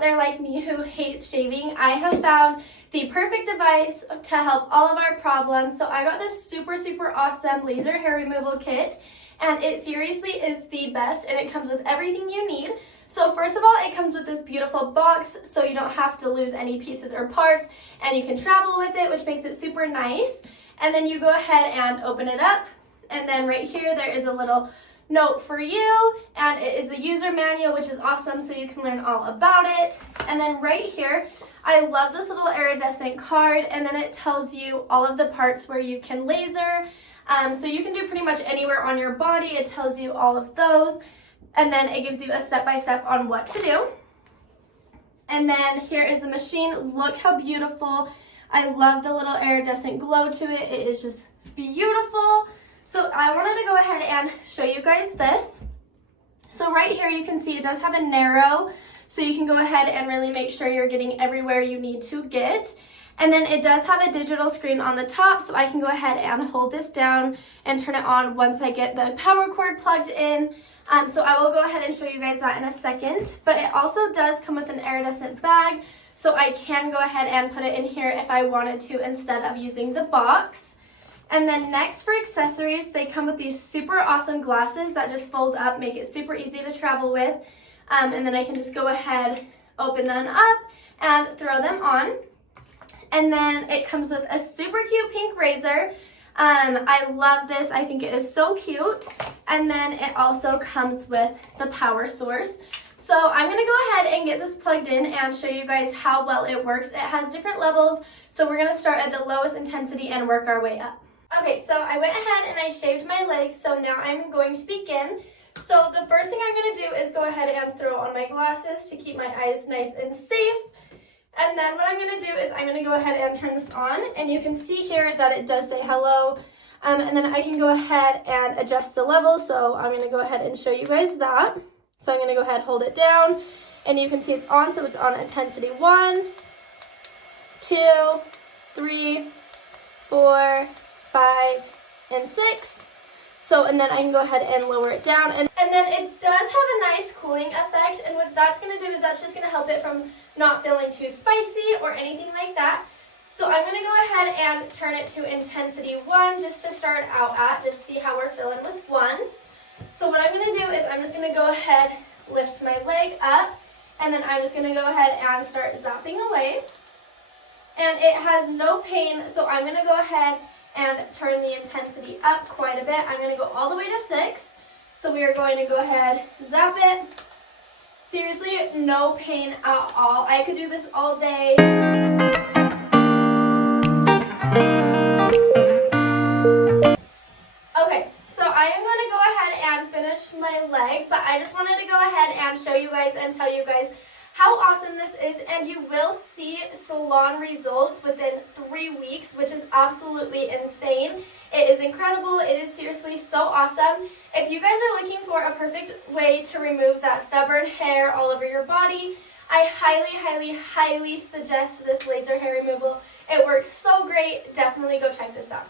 out there like me who hates shaving, I have found the perfect device to help all of our problems. So I got this super awesome laser hair removal kit, and it seriously is the best, and it comes with everything you need. So first of all, it comes with this beautiful box, so you don't have to lose any pieces or parts, and you can travel with it, which makes it super nice. And then you go ahead and open it up, and then right here there is a little note for you, and it is the user manual, which is awesome, so you can learn all about it. And then right here, I love this little iridescent card, and then it tells you all of the parts where you can laser. So you can do pretty much anywhere on your body. It tells you all of those, and then it gives you a step-by-step on what to do. And then here is the machine. Look how beautiful. I love the little iridescent glow to it. It is just beautiful. So I wanted to go ahead and show you guys this. So right here you can see it does have a narrow, so you can go ahead and really make sure you're getting everywhere you need to get. And then it does have a digital screen on the top, so I can go ahead and hold this down and turn it on once I get the power cord plugged in. So I will go ahead and show you guys that in a second. But it also does come with an iridescent bag, so I can go ahead and put it in here if I wanted to instead of using the box. And then next for accessories, they come with these super awesome glasses that just fold up, make it super easy to travel with. And then I can just go ahead, open them up, and throw them on. And then it comes with a super cute pink razor. I love this. I think it is so cute. And then it also comes with the power source. So I'm going to go ahead and get this plugged in and show you guys how well it works. It has different levels, so we're going to start at the lowest intensity and work our way up. Okay, so I went ahead and I shaved my legs, so now I'm going to begin. So the first thing I'm going to do is go ahead and throw on my glasses to keep my eyes nice and safe. And then what I'm going to do is I'm going to go ahead and turn this on, and you can see here that it does say hello. And then I can go ahead and adjust the level, so I'm going to go ahead and show you guys that. So I'm going to go ahead, hold it down, and you can see it's on, so it's on intensity 1, 2, 3, 4, 5, and 6. So, and then I can go ahead and lower it down. And then it does have a nice cooling effect, and what that's going to do is that's just going to help it from not feeling too spicy or anything like that. So I'm going to go ahead and turn it to intensity 1 just to start out at, just see how we're feeling with 1. So what I'm going to do is I'm just going to go ahead, lift my leg up, and then I'm just going to go ahead and start zapping away. And it has no pain, so I'm going to go ahead and turn the intensity up quite a bit. I'm going to go all the way to 6. So we are going to go ahead, zap it. Seriously, no pain at all. I could do this all day. Okay, so I am going to go ahead and finish my leg, but I just wanted to go ahead and show you guys and tell you guys how awesome this is, and you will see salon results within 3 weeks, which is absolutely insane. It is incredible. It is seriously so awesome. If you guys are looking for a perfect way to remove that stubborn hair all over your body, I highly suggest this laser hair removal. It works so great. Definitely go check this out.